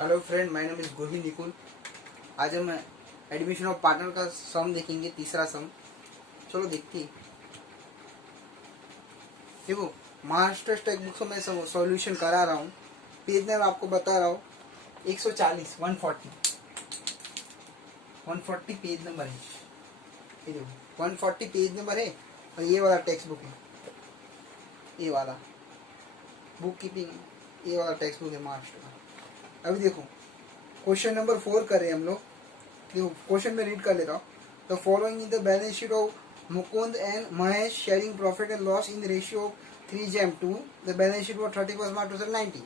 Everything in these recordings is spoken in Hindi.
Hello friend, my name is Govind Nikul. आज हम एडमिशन ऑफ पार्टनर का सम देखेंगे, तीसरा सम। चलो देखते हैं। देखो, महाराष्ट्र टेक्स्ट बुक में सॉल्यूशन करा रहा हूँ। पेज नंबर आपको बता रहा हूँ 140 140 पेज नंबर है। ये देखो 140 पेज नंबर है और ये वाला टेक्स्ट बुक है, ये वाला बुक कीपिंग, ये वाला टेक्स्ट बुक है महाराष्ट्र का। अभी देखो क्वेश्चन नंबर 4 कर रहे हैं हम लोग। देखो क्वेश्चन में रीड कर लेता हूँ। The following in the balance sheet of Mukund and Mahesh sharing profit and loss in ratio of 3:2। The balance sheet for 31 मार्च 2019।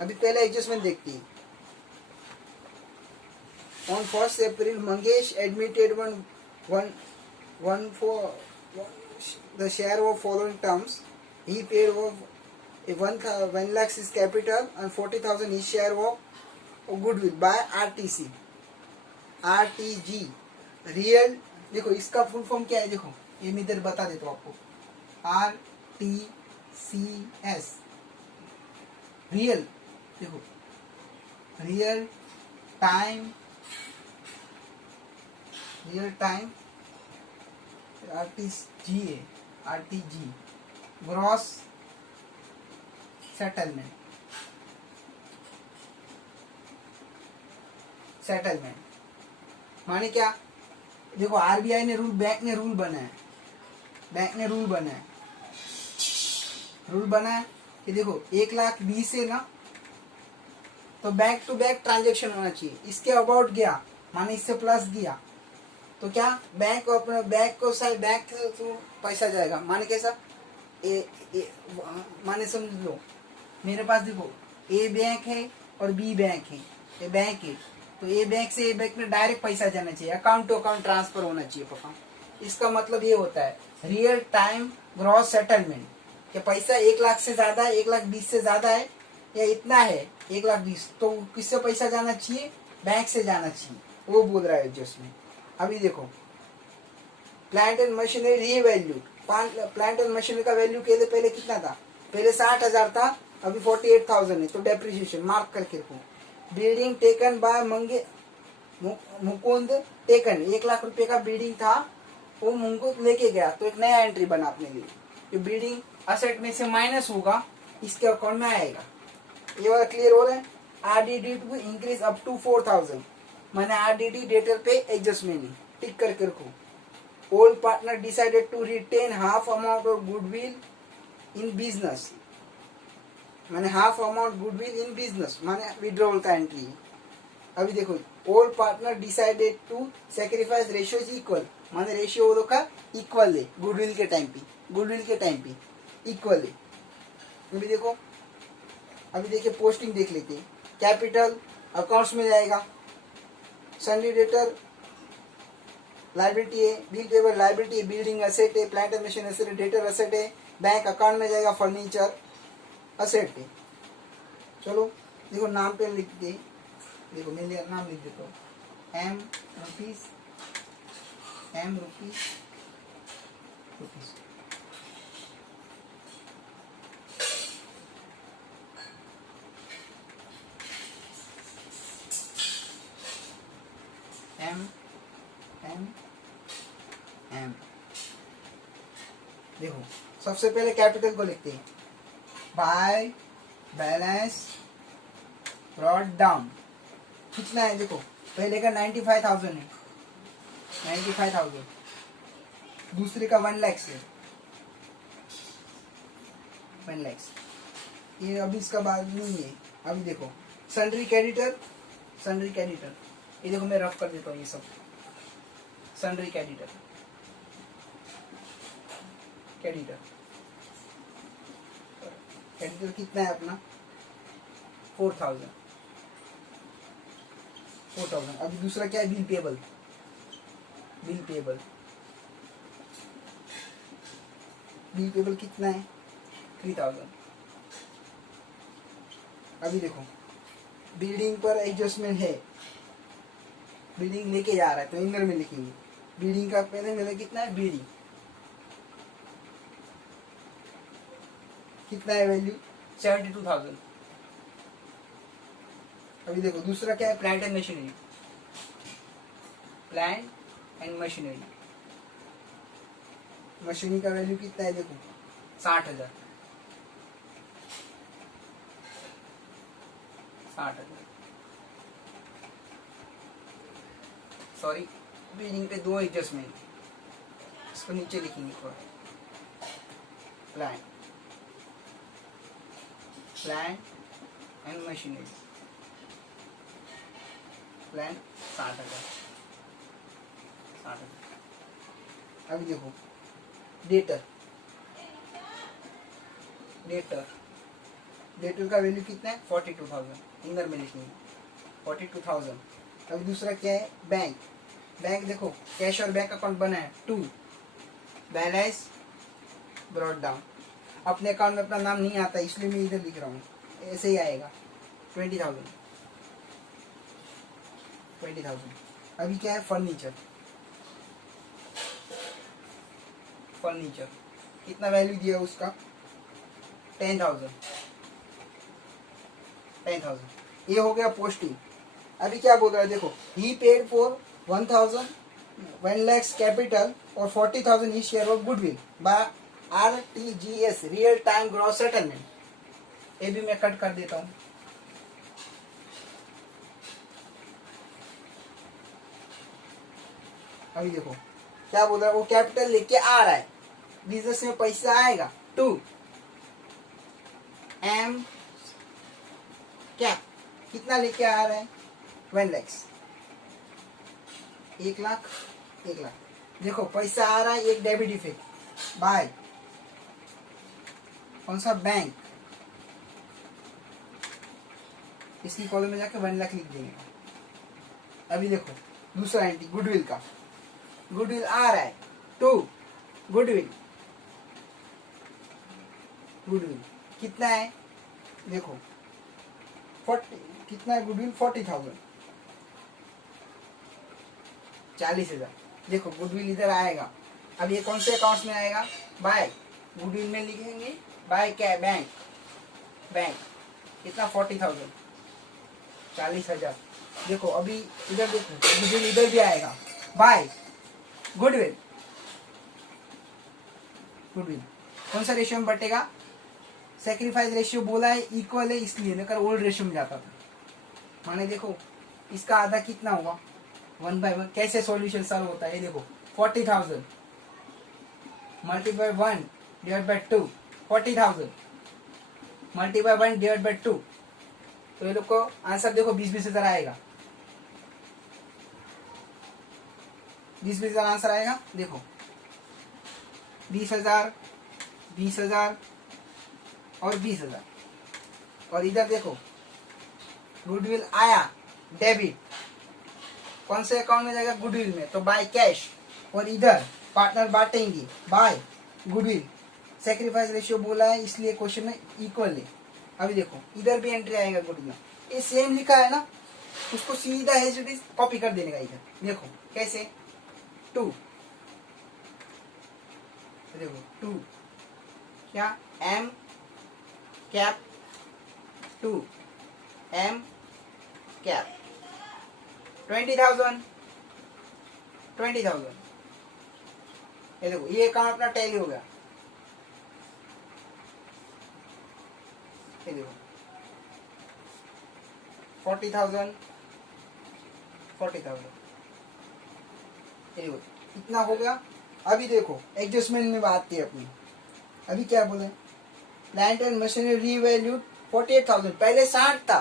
अभी पहले एडजस्टमेंट देखती है। On 1 April Mangesh admitted one for the share of following terms. He paid of 1 lakhs is capital and 40,000 is share of goodwill by RTG real. देखो इसका फुल फॉर्म क्या है, देखो ये मैं इधर बता देता हूँ आपको। RTCS रियल, देखो रियल टाइम RTG है, RTG ग्रॉस सेटलमेंट माने क्या। देखो आरबीआई ने रूल, बैंक ने रूल बनाया कि देखो 1,20,000 से ना तो बैक टू बैक ट्रांजेक्शन होना चाहिए। इसके अबाउट गया माने इससे प्लस दिया तो क्या बैंक अपने बैंक को साइड बैंक थ्रू पैसा जाएगा। माने कैसा माने समझ लो, मेरे पास देखो ए बैंक है और बी बैंक है, ये बैंक है तो ए बैंक से ए बैंक में डायरेक्ट पैसा जाना चाहिए, अकाउंट टू अकाउंट ट्रांसफर होना चाहिए पापा। इसका मतलब ये होता है रियल टाइम ग्रॉस सेटलमेंट, कि पैसा 1,00,000 से ज्यादा है, 1,20,000 से ज्यादा है या इतना है 1,20,000, तो किससे पैसा जाना चाहिए, बैंक से जाना चाहिए, वो बोल रहा है एडजस्टमेंट। अभी देखो plant and machinery revalue, plant and machinery का वैल्यू के लिए पहले कितना था, पहले 60,000 था, अभी 48,000 है, तो डेप्रिसिएशन मार्क करके रखो। Building taken by Mukund taken, 1,00,000 रुपए का बिल्डिंग था, वो मुकुंद लेके गया तो एक नया एंट्री बना अपने लिए। ये बिल्डिंग असेट में से माइनस होगा, इसके अकाउंट में आएगा। ये वाला क्लियर हो रहा है। RDD to increase up to 4,000 मैंने RDD डेटर पे एडजस्टमेंट है, टिक करके रखो। Old partner decided to retain half amount of goodwill in business, माने half amount goodwill in business माने विड्रॉल का एंट्री है। अभी देखो old partner decided to sacrifice ratio is equal, माने रेशियो वो का इक्वल है गुडविल के टाइम पे इक्वल है। अभी देखो, अभी देखिए पोस्टिंग देख लेते हैं। कैपिटल अकाउंट्स में जाएगा, सन्डी डेटर लाइबिलिटी है, बिल पेबल लाइबिलिटी है, बिल्डिंग असेट है, प्लांट एंड मशीन असेट है, डेटर असेट है, बैंक अकाउंट में जाएगा, फर्नीचर असेट है। चलो देखो नाम पे लिखते, देखो मैं नाम लिख देता हूँ M रुपीस M। देखो सबसे पहले कैपिटल को लिखते हैं, बाय बैलेंस ब्रॉट डाउन कितना है, देखो पहले का 95,000 है, 95,000, दूसरे का 1 लाख है, 1 लाख। ये अभी इसका बाद नहीं है। अभी देखो सन्ड्री क्रेडिटर, ये देखो मैं रफ कर देता हूँ, ये सब सन्ड्री क्रेडिटर कितना है अपना 4,000। अभी दूसरा क्या है, बिल पेबल कितना है 3,000। अभी देखो बिल्डिंग पर एडजस्टमेंट है, बिल्डिंग लेके जा रहा है तो इंदर में लिखेंगे बिल्डिंग का पहले मेरा कितना है, बिल्डिंग कितना है वैल्यू 72,000। अभी देखो दूसरा क्या है, plant and machinery. Plant and machinery, machinery का वैल्यू कितना है देखो 60,000। 60,000 सॉरी, बिल्डिंग पे 2 एडजस्टमेंट, इसको नीचे लिखेंगे थोड़ा। Plant and machinery, plant 60,000। अभी देखो डेटर का वैल्यू कितना है 42,000, इंदर में लिखेंगे 42,000। अभी दूसरा क्या है, बैंक देखो कैश और बैंक अकाउंट बना है 2, बैलेंस ब्रॉट डाउन। अपने अकाउंट में अपना नाम नहीं आता इसलिए मैं इधर लिख रहा हूँ, ऐसे ही आएगा 20,000। अभी क्या है, फर्नीचर कितना वैल्यू दिया उसका 10,000। ये हो गया पोस्टिंग। अभी क्या बोल रहा है देखो, he paid for 1 lakhs capital और 40,000 he share of goodwill by RTGS, real time gross settlement. ये भी मैं कट कर देता हूँ। अभी देखो क्या बोल रहा है, वो कैपिटल लेके आ रहा है, बिजनेस में पैसा आएगा 2 M क्या कितना लेके आ रहा है 1 lakhs, 1 लाख। देखो पैसा आ रहा है, एक डेबिट इफेक्ट बाय कौन सा बैंक, इसकी कॉलम में जाके 1 लाख लिख देंगे। अभी देखो दूसरा एंट्री गुडविल का, गुडविल आ रहा है 2 गुडविल कितना है देखो 40 कितना है गुडविल 40,000, 40,000। देखो गुडविल इधर आएगा। अब ये कौन से अकाउंट्स में आएगा, बाय गुडविल में लिखेंगे बाय क्या, बैंक कितना 40,000, 40,000। देखो अभी इधर देखो गुडविल इधर भी आएगा बाय गुडविल कौन सा रेशियो में बटेगा, सेक्रीफाइस रेशियो बोला है इक्वल है इसलिए, लेकर ओल्ड रेशियो में जाता था। माने देखो इसका आधा कितना हुआ 1/1। कैसे सॉल्यूशन सॉल्व होता है, ये देखो 40,000 multiply 1 divide by 2, 40,000 multiply 1 divide by 2, तो ये लोग को आंसर देखो 20,000 आएगा। 20,000 आंसर आएगा। देखो 20,000 और 20,000। और इधर देखो गुडविल आया डेबिट, कौन से अकाउंट में जाएगा गुडविल में, तो बाय कैश। और इधर पार्टनर बांटेंगे बाय गुडविल, सेक्रीफाइस रेशियो बोला है इसलिए क्वेश्चन में इक्वल है। अभी देखो इधर भी एंट्री आएगा गुडविल में, ये सेम लिखा है ना, उसको सीधा है कॉपी कर देने का। इधर देखो कैसे 2 देखो 2 क्या M कैप 2 M कैप 20,000। ये देखो ये अकाउंट अपना टैली हो गया। ये देखो 40,000 ये देखो इतना हो गया। अभी देखो एडजस्टमेंट में बात थी अपनी। अभी क्या बोले, प्लांट एंड मशीनरी रीवैल्यूड 48,000, पहले 60 था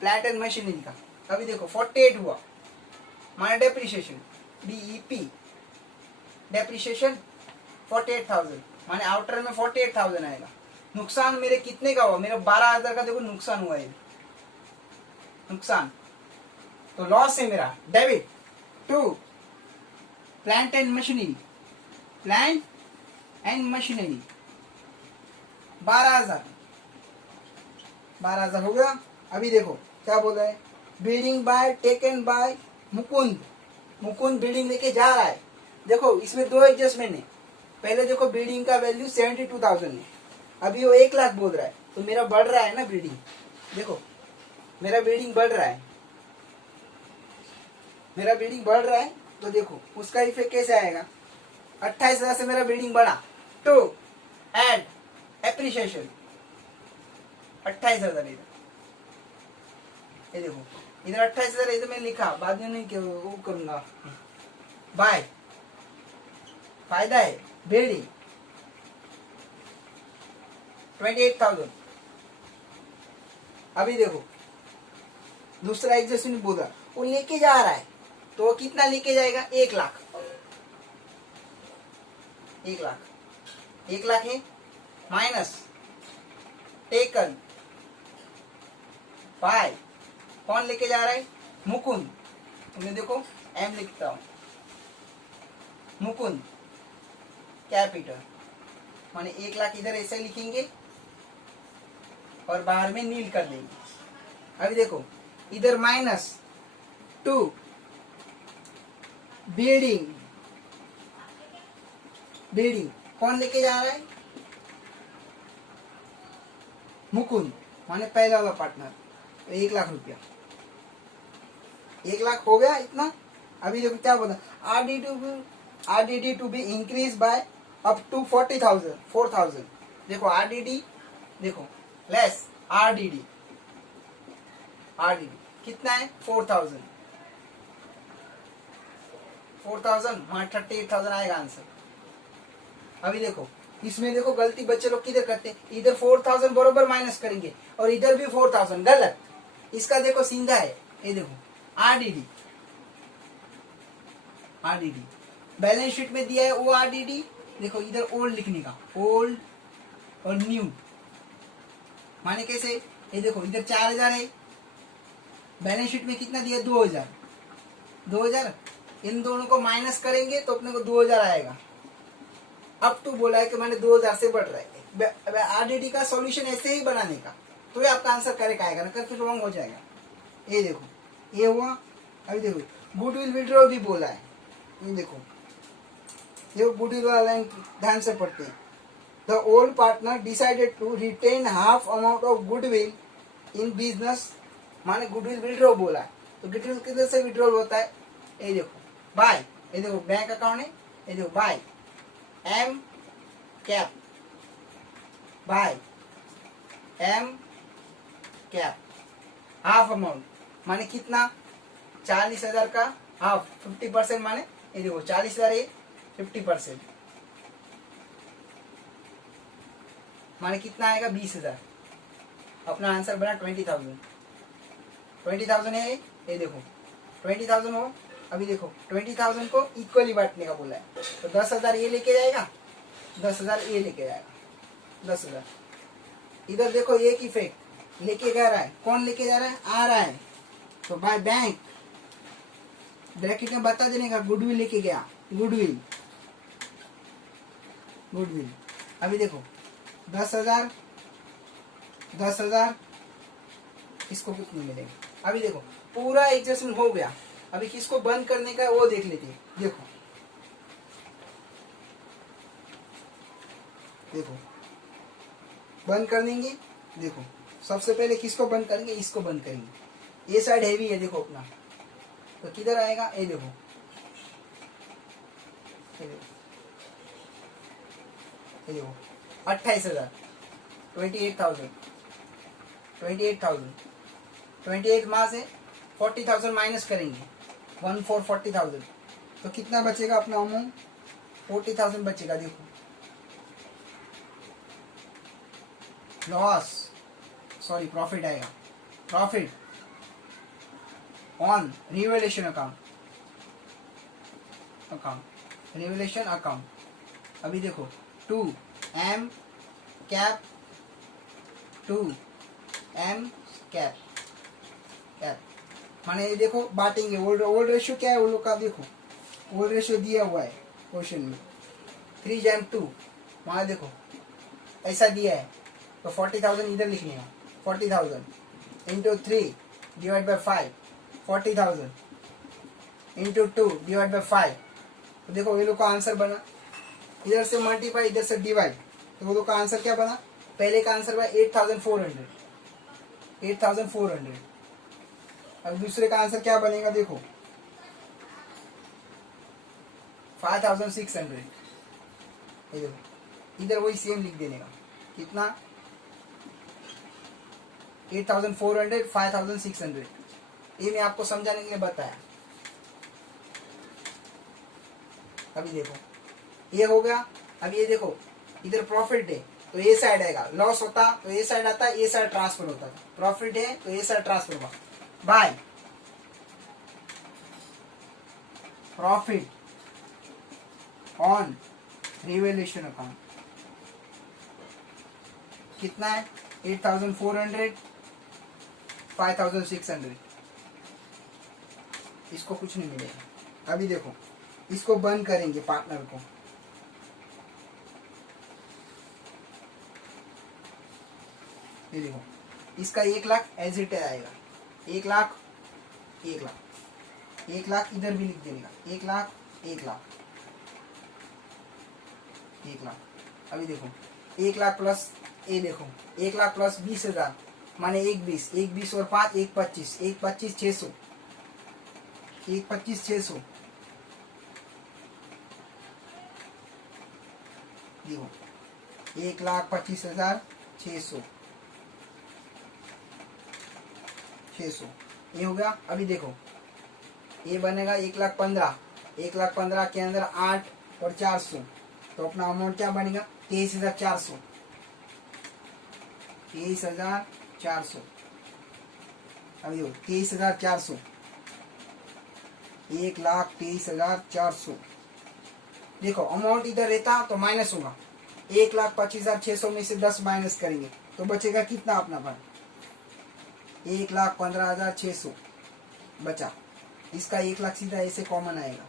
प्लांट एंड मशीनरी का, अभी देखो 48 हुआ। माना डेप्रिसिएशन DEP डेप्रिसिएशन 48,000, माने आउटर में 48,000 आएगा। नुकसान मेरे कितने का हुआ, मेरा 12,000 का देखो नुकसान हुआ है, नुकसान। तो लॉस है मेरा debit to plant and machinery 12,000 हो गया। अभी देखो क्या बोल रहा है, building by taken by Mukund building लेके जा रहा है। देखो इसमें 2 एडजस्टमेंट है। पहले देखो बिल्डिंग का वैल्यू 72,000 है, अभी वो 1 लाख बोल रहा है, तो मेरा बढ़ रहा है ना बिल्डिंग। देखो मेरा बिल्डिंग बढ़ रहा है, मेरा बिल्डिंग बढ़ रहा है, तो देखो उसका इफेक्ट कैसे आएगा। 28,000 से मेरा बिल्डिंग बढ़ा, टू एड एप्रिसिएशन 28,000 इधर, ये देखो इधर 28,000 इधर मैंने लिखा, बाद में नहीं वो करूंगा। बाय, फायदा है बिल्डिंग 28,000। अभी देखो दूसरा एडजस्टमेंट बोला, वो लेके जा रहा है, तो वो कितना लेके जाएगा, 1,00,000, 1,00,000, 1,00,000 है माइनस टेकन बाय, कौन लेके जा रहा है, मुकुंद। मैं देखो एम लिखता हूं, मुकुंद कैपिटल, माने 1,00,000 इधर ऐसे लिखेंगे और बाहर में नील कर देंगे। अभी देखो इधर माइनस टू बिल्डिंग, बिल्डिंग कौन लेके जा रहा है, मुकुंद, माने पहला वाला पार्टनर, 1,00,000 रुपया, 1,00,000 हो गया इतना। अभी देखो क्या बोला, RDD to be increase by up to 40,000 4,000। देखो RDD देखो लेस RDD कितना है, 4,000 वहां 38,000 आएगा आंसर। अभी देखो इसमें देखो गलती बच्चे लोग किधर करते हैं, इधर 4,000 बरोबर माइनस करेंगे और इधर भी 4,000, गलत। इसका देखो सीधा है, ये देखो RDD बैलेंस शीट में दिया है वो RDD, देखो इधर ओल्ड लिखने का, ओल्ड और न्यू, माने कैसे, ये देखो इधर 4,000 है, बैलेंस शीट में कितना दिया, 2,000, इन दोनों को माइनस करेंगे तो अपने को 2,000 आएगा। अब तो बोला है कि मैंने 2,000 से बढ़ रहा है, RDD का सॉल्यूशन ऐसे ही बनाने का, तो ये आपका आंसर करेक्ट आएगा, ना फिर रॉन्ग हो जाएगा। ये देखो ये हुआ। अभी देखो गुडविल विड्रॉल भी बोला है, ये देखो ये गुडविल वाला लाइन ध्यान से पढ़ते हैं। The old partner decided to retain half amount of goodwill in business, माने गुडविल विड्रॉ बोला है, तो गुडविल किधर से विड्रॉल होता है, ये देखो बाय, ये देखो बैंक अकाउंट है, ये देखो by M cap, by M cap half amount, माने कितना, 40,000 का हाफ 50%, माने ये देखो 40,000 है 50%, माने कितना आएगा, 20,000। अपना आंसर बना 20,000 है, ये देखो 20,000 हो। अभी देखो 20,000 को इक्वली बांटने का बोला है, तो 10,000 ये लेके जाएगा, 10,000 ये लेके जाएगा, 10,000। इधर देखो एक इफेक्ट लेके जा रहा है, कौन लेके जा रहा है, आ रहा है, तो बाय बैंक ब्रैकेट में बता देने का, गुडविल लेके गया, गुडविल। अभी देखो 10,000 इसको कितने मिलेंगे। अभी देखो पूरा एडजस्टमेंट हो गया, अभी किसको बंद करने का वो देख लेते हैं। देखो बंद कर देंगे, देखो सबसे पहले किसको बंद करेंगे, इसको बंद करेंगे, ये साइड हैवी है देखो अपना, तो किधर आएगा, ये देखो 28,000 28,000 माह से 40,000 माइनस करेंगे, 40,000, तो कितना बचेगा अपना अमाउंट, 40,000 बचेगा। देखो लॉस सॉरी प्रॉफिट आएगा, प्रॉफिट ऑन रिवैल्यूएशन अकाउंट। अभी देखो 2M कैप माने ये देखो बांटेंगे, ओल्ड रेशियो क्या है वो लोग का, देखो ओल्ड रेशियो दिया हुआ है क्वेश्चन में, 3:2, वहां देखो ऐसा दिया है, तो 40,000 इधर लिखने का, 40,000 into 3 divide by 5, 40,000 into 2 divide by 5, तो देखो ये लोग का आंसर बना, इधर से मल्टीप्लाई इधर से डिवाइड, तो वो लोग का आंसर क्या बना, पहले का आंसर बना 8,400, अब दूसरे का आंसर क्या बनेगा देखो, 5600। ये देखो इधर वही सेम लिख देने का, कितना 8400, 5600। ये मैं आपको समझाने के लिए बताया। अभी देखो ये हो गया। अब ये देखो इधर प्रॉफिट है तो ये साइड आएगा, लॉस होता तो ये साइड आता, ये साइड ट्रांसफर होता। प्रॉफिट है तो ये साइड ट्रांसफर होगा by profit on revaluation account. कितना है 8400, 5600। इसको कुछ नहीं मिलेगा। अभी देखो इसको बंद करेंगे पार्टनर को, ये देखो इसका 1 लाख एज इट आएगा, 1 लाख 1 लाख 1 लाख इधर भी लिख देने का, 1 लाख 1 लाख 1 लाख। अभी देखो 1 लाख प्लस ये देखो 1 लाख प्लस 20,000 माने 1 20 और 5 1 25, 1 25 600, 1 25 600। देखो 1,25,600 600 ये हो गया। अभी देखो ये बनेगा 1,15,000, 1,15,000 के अंदर 8 और 400, तो अपना अमाउंट क्या बनेगा 23,400, 23,400। अभी देखो 23,400, 1,23,400। देखो अमाउंट इधर रहता तो माइनस होगा, 1,25,600 में से 10 माइनस करेंगे तो बचेगा कितना अपना पास 1,15,600 बचा। इसका 1 लाख सीधा ऐसे कॉमन आएगा,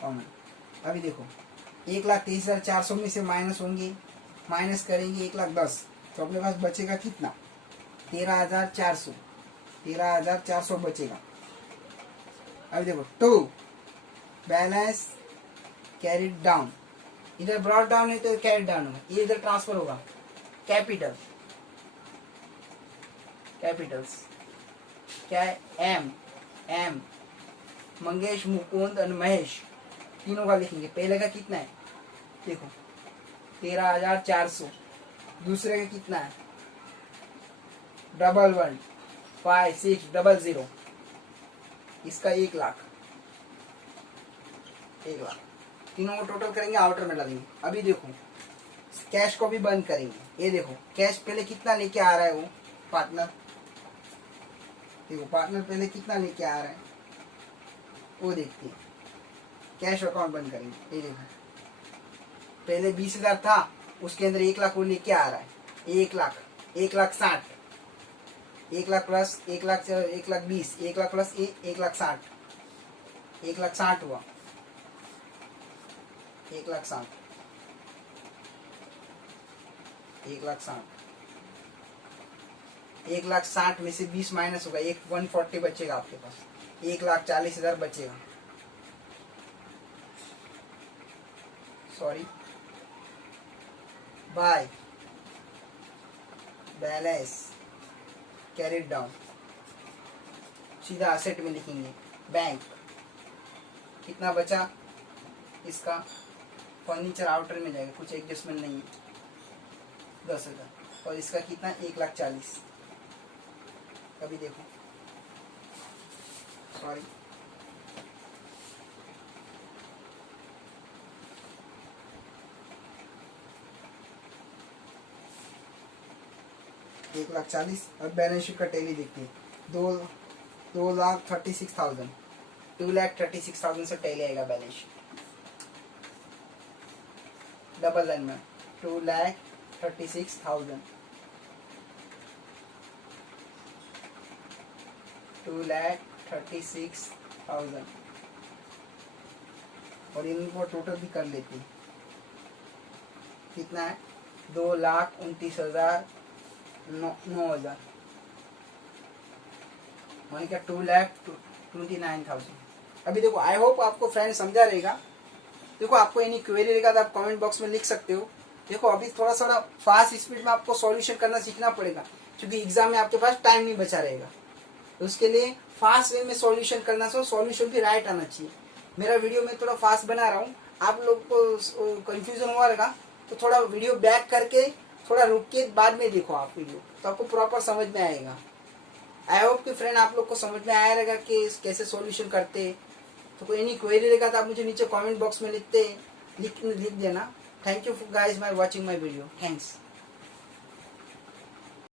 कॉमन। अभी देखो 1,23,400 में से माइनस होंगे, माइनस करेंगे 1,10,000 तो अपने पास बचेगा कितना 13,400, 13,400 बचेगा। अभी देखो 2 बैलेंस कैरिड डाउन, इधर ब्रॉड डाउन है तो कैरिड डाउन होगा, ये इधर ट्रांसफर होगा कैपिटल, कैपिटल्स क्या है एम मंगेश मुकुंद और महेश तीनों का लिखेंगे। पहले का कितना है देखो 13,400, दूसरे का कितना है 11,5,6,0,0, इसका 1 लाख, 1 लाख। तीनों को टोटल करेंगे आउटर में डालेंगे। अभी देखो कैश को भी बंद करेंगे। ये देखो कैश पहले कितना लेके आ रहा है वो पार्टनर, देखो पार्टनर पहले कितना लेके आ रहा है वो देखते हैं। कैश अकाउंट बंद करेंगे। ये देखो पहले 20,000 था, उसके अंदर 1 लाख वो लेके आ रहा है, 1 लाख 1,60,000, 1 लाख प्लस 1 लाख 1,20,000, 1 लाख प्लस 1,60,000, 1,60,000 हुआ, 1,60,000, 1,60,000, 1,60,000 में से 20 माइनस होगा, 140 बचेगा आपके पास, 1,40,000 बचेगा। Sorry by balance carried down, सीधा असेट में लिखेंगे। बैंक कितना बचा इसका, फर्नीचर आउटर में जाएगा, कुछ एडजस्टमेंट नहीं है, 10,000। और इसका कितना 1,40,000। अभी देखो सॉरी 1,40,000। और बैलेंस शीट का टेली देखते हैं, 2,36,000, 2,36,000 से टेली आएगा बैलेंस शीट। डबल लाइन में 2,36,000, 2,36,000। और इनको टोटल भी कर लेते हैं, कितना है 2,29,000, माने क्या 2,29,000। अभी देखो आई होप आपको फ्रेंड समझा रहेगा। देखो आपको एनी क्वेरी रहेगा तो आप कमेंट बॉक्स में लिख सकते हो। देखो अभी थोड़ा फास्ट स्पीड में आपको सॉल्यूशन करना सीखना पड़ेगा, क्योंकि एग्जाम में आपके पास टाइम नहीं बचा रहेगा। तो उसके लिए फास्ट वे में सॉल्यूशन करना, सॉल्यूशन भी राइट आना चाहिए। मेरा वीडियो में थोड़ा फास्ट बना रहा हूँ, आप लोग को कंफ्यूजन हुआ रहेगा तो थोड़ा वीडियो बैक करके थोड़ा रुक के बाद में देखो आप वीडियो, तो आपको प्रॉपर समझ में आएगा। आई होप कि फ्रेंड आप लोग को समझ में आया रहेगा कि कैसे सॉल्यूशन करते। तो कोई एनी क्वेरी रहेगा तो आप मुझे नीचे कमेंट बॉक्स में लिख देना। Thank you guys by watching my video. Thanks.